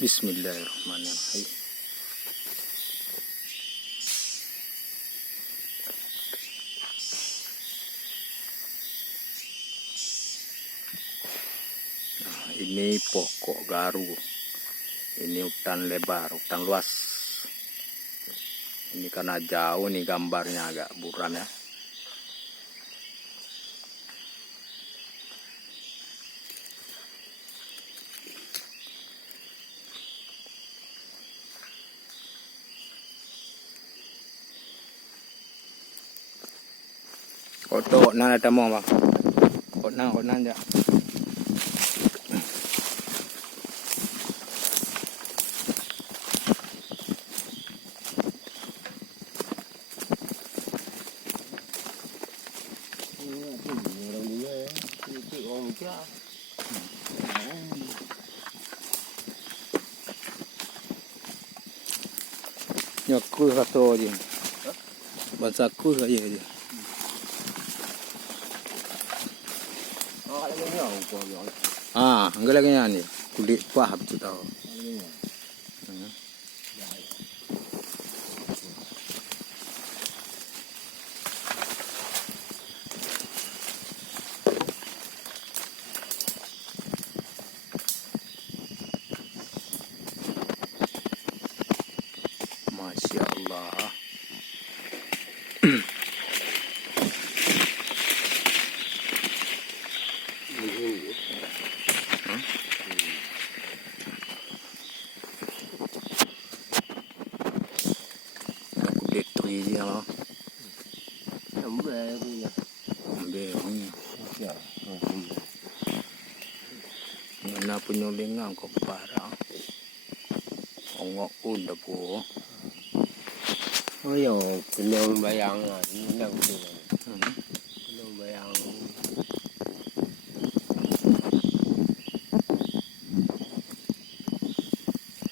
Bismillahirrahmanirrahim. Nah, ini pokok garu. Ini hutan lebar, hutan luas. Ini karena jauh nih gambarnya agak buram ya. Foto na ada mau bang. Kok na aja. Nyaku satu aja. Basaku saja aja. Enggak lagi ni kulit paham tu tahu. Masya Allah. Kulit tui dia lah. Ambil ni. Mana punya lengang kau parah. Ongok udah po. Oh yo, kena bayang ni nak